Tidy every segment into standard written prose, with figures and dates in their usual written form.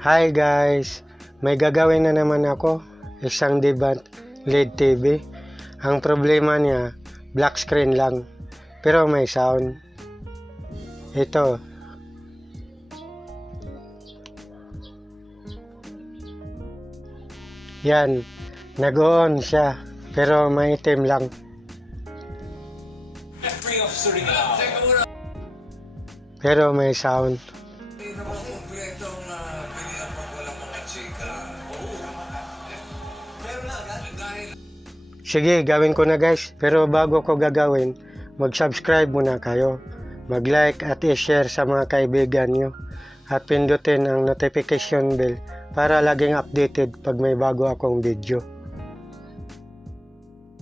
Hi guys! May gagawin na naman ako, isang debat LED TV. Ang problema niya, black screen lang, pero may sound. Ito. Yan, nag-on siya, pero may itim lang. Pero may sound. Sige, gawin ko na guys. Pero bago ko gagawin, mag-subscribe muna kayo. Mag-like at i-share sa mga kaibigan nyo. At pindutin ang notification bell para laging updated pag may bago akong video.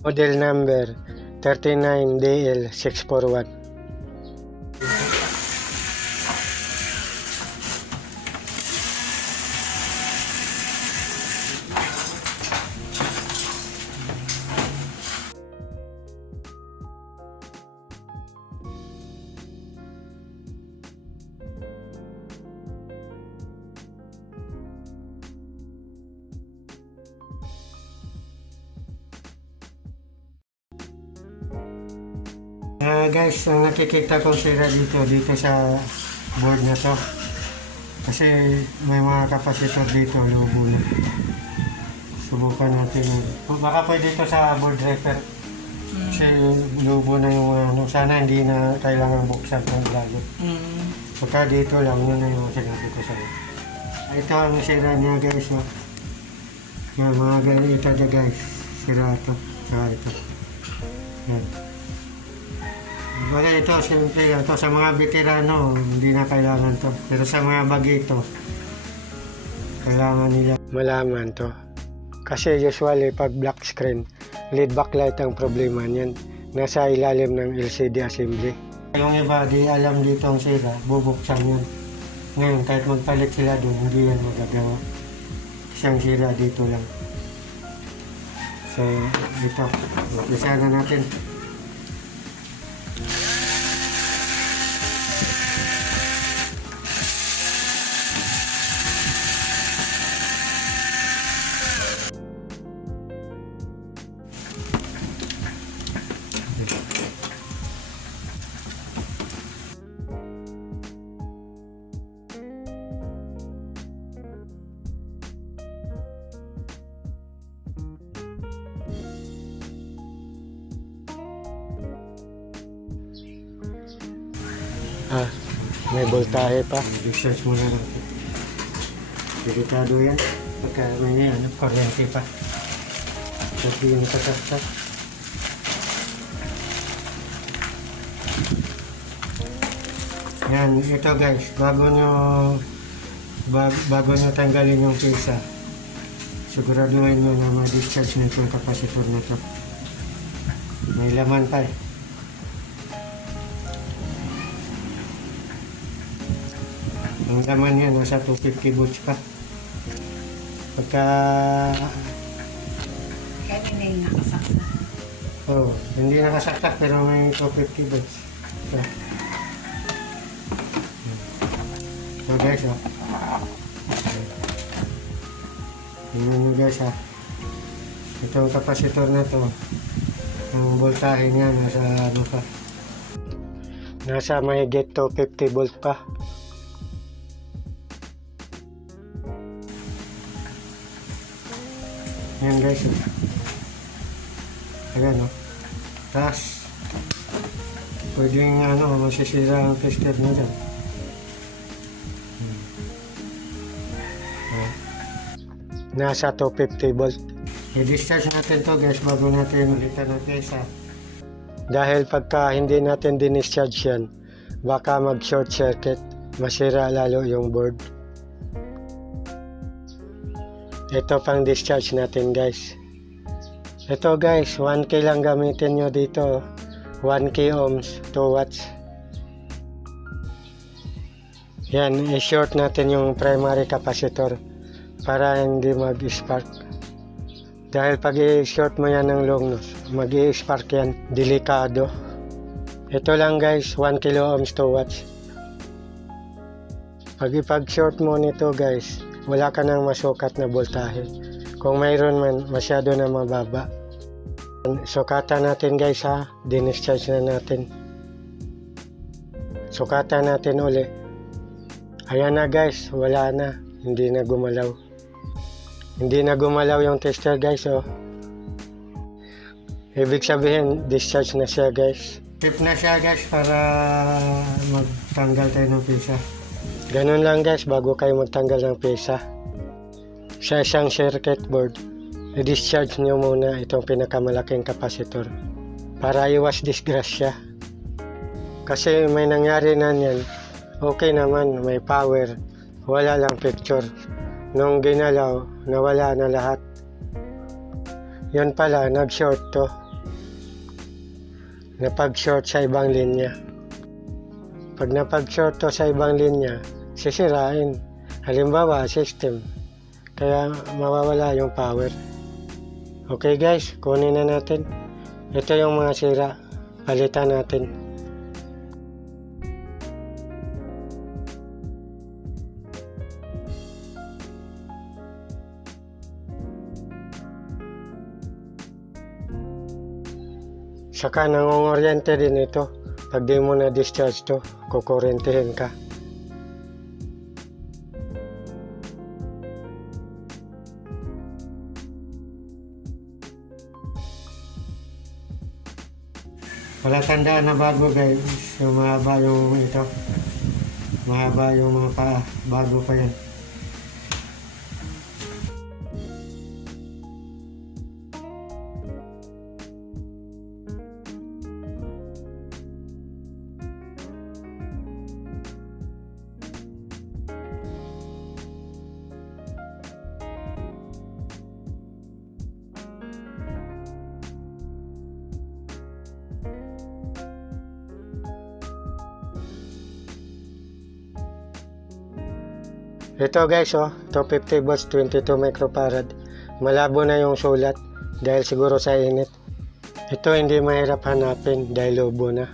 Model number 39DL641. Guys, ang nakikita kong sira dito sa board na to, kasi may mga capacitor dito, lubo na. Subukan natin. Baka pwede ito sa board repair, kasi lubo na yung ano. Sana hindi na kailangan buksan ng lalo. Pagka dito lang, yun na yung sinabi ko sa'yo. Ito ang sira niya guys. Yan, mga ganito na guys, sira ito. Ito. Yan. Bagay ito, siyempre, ito sa mga veterano, hindi na kailangan to. Pero sa mga bagito, kailangan nila malaman to. Kasi usually, pag black screen, LED backlight ang problema niyan. Nasa ilalim ng LCD assembly. Yung iba, di alam dito ang sira, bubuksan yan. Ngayon, kahit magpalit sila doon, hindi yan magagawa. Isang sira dito lang. So, dito, mag-isa na natin. May voltahe pa. Discharge muna natin. Delikado yan. Pagka may kuryente pa. Pwede yung kataktak. Yan, ito guys. Bago nyo tanggalin yung pisa, siguraduhin nyo na ma-discharge na itong capacitor na ito. May laman pa eh. Ang laman yan, nasa 250 volts pa. Pagka... Kahit hindi nakasaksak. Oo, hindi nakasaksak pero may 250 volts. So guys, tingnan nyo guys itong capacitor na to, ang voltahe niya nasa ano pa, nasa mahigit 250 volt pa. Yan guys. Ayan Tapos pwedeng masisira ang tester nyo dyan. Nasa 250 volt. I-discharge natin to guys bago natin ulitan ng pesa. Dahil pagka hindi natin dinischarge yan, baka mag short circuit, masira lalo yung board. Ito pang discharge natin guys. Ito guys, 1K lang gamitin nyo dito. 1K ohms, 2 watts. Yan, i-short natin yung primary capacitor para hindi mag-spark. Dahil pag i-short mo yan ng long nose, mag-i-spark yan. Delikado. Ito lang guys, 1 kilo ohms, 2 watts. Pag ipag-short mo nito guys, wala ka nang masukat na voltahe. Kung mayroon man, masyado na mababa. Sukatan natin guys ha, discharge na natin. Sukatan natin uli. Ayan na guys, wala na, hindi na gumalaw. Hindi na gumalaw yung tester guys oh. Ibig sabihin, discharge na siya guys. Tip na siya guys para magtanggal tayo ng pisa. Ganun lang guys bago kayo magtanggal ng pisa. Sa isang circuit board, i-discharge nyo muna itong pinakamalaking capacitor para iwas disgrasya. Kasi may nangyari na yan, okay naman, may power, wala lang picture. Nung ginalaw, nawala na lahat. Yun pala, nag-short to. Napag-short sa ibang linya. Pag napag-short to sa ibang linya, sisirain. Halimbawa, system. Kaya mawawala yung power. Okay guys, kunin na natin. Ito yung mga sira. Palitan natin. Saka nangungoryente din ito. Pag di mo na discharge to, kukurentihin ka. Wala tandaan na bago guys. Yung mahaba yung ito. Mahaba yung mga paa. Bago pa yan. Ito guys oh, 250 volts 22 microfarad. Malabo na yung sulat dahil siguro sa init. Ito hindi mahirap hanapin dahil lobo na.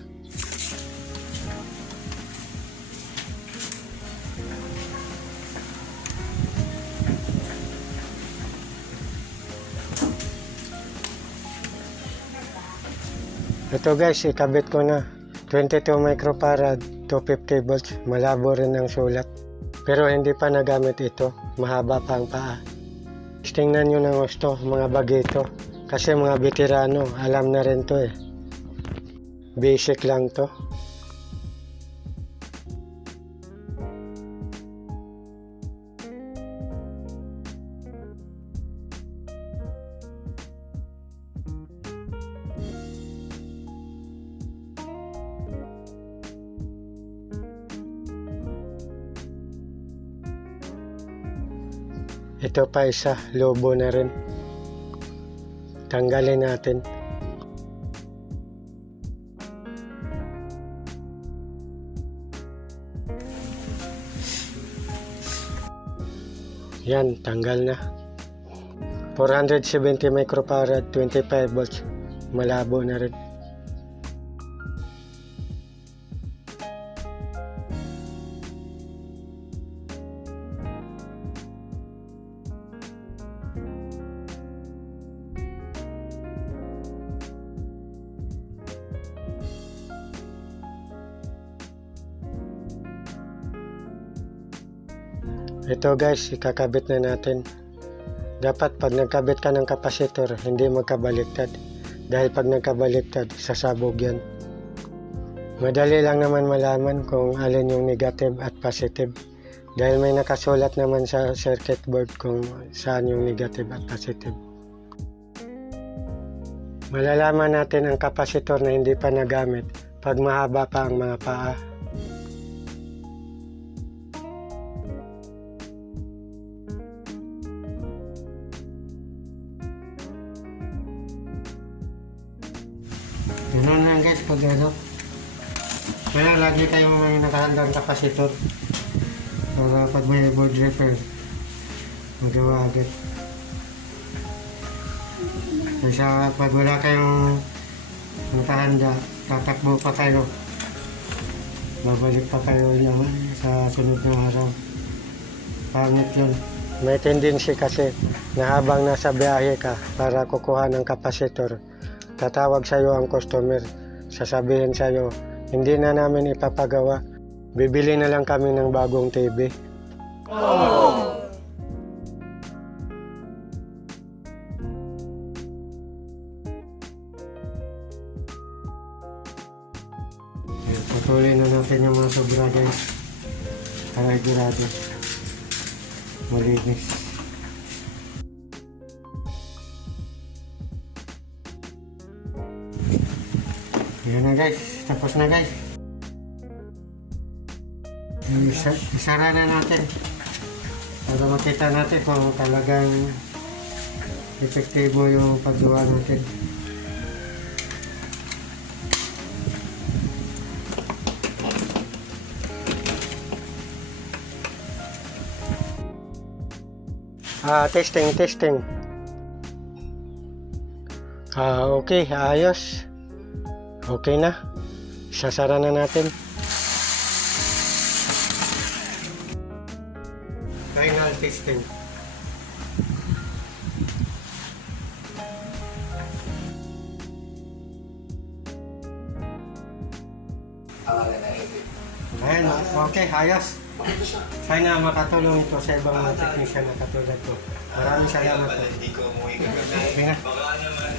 Ito guys, ikabit ko na. 22 microfarad, 250 volts. Malabo rin ang sulat. Pero hindi pa nagamit ito, mahaba pa ang paa. Tingnan nyo ng gusto, mga bagito. Kasi mga veterano, alam na rin to eh. Basic lang to. Ito pa isa, lobo na rin. Tanggalin natin. Yan, tanggal na. 470 microfarad, 25 volts. Malabo na rin. Ito guys, ikakabit na natin. Dapat pag nagkabit ka ng capacitor, hindi magkabaliktad. Dahil pag nagkabaliktad, sasabog yan. Madali lang naman malaman kung alin yung negative at positive. Dahil may nakasulat naman sa circuit board kung saan yung negative at positive. Malalaman natin ang capacitor na hindi pa nagamit pag mahaba pa ang mga paa. Ganun lang guys pag ano. Kaya lagi kayong may nakahandang capacitor para pag may board repair magawa agad. Kaya pag wala kayong nakahanda, tatakbo pa kayo. babalik pa kayo naman sa sunod na araw. Pangit yun. May tendency kasi na habang nasa biyahe ka para kukuha ng capacitor, tatawag sa'yo ang customer, sasabihin sa'yo, hindi na namin ipapagawa, bibili na lang kami ng bagong TV. Oh! Patuloy na natin yung mga sobra guys. Para igurado. Malinis. Yan na guys. Tapos na guys. Isara na natin. Para makita natin kung talagang epektibo yung paggawa natin. Testing. Okay, ayos. Okay na. Sasara na natin. Final testing. Ayan, okay, ayos. Sana makatulong ito sa ibang mga technician na katulad ko. Maraming salamat po. Hindi ko umuwi kagabi. Sige na. Baka naman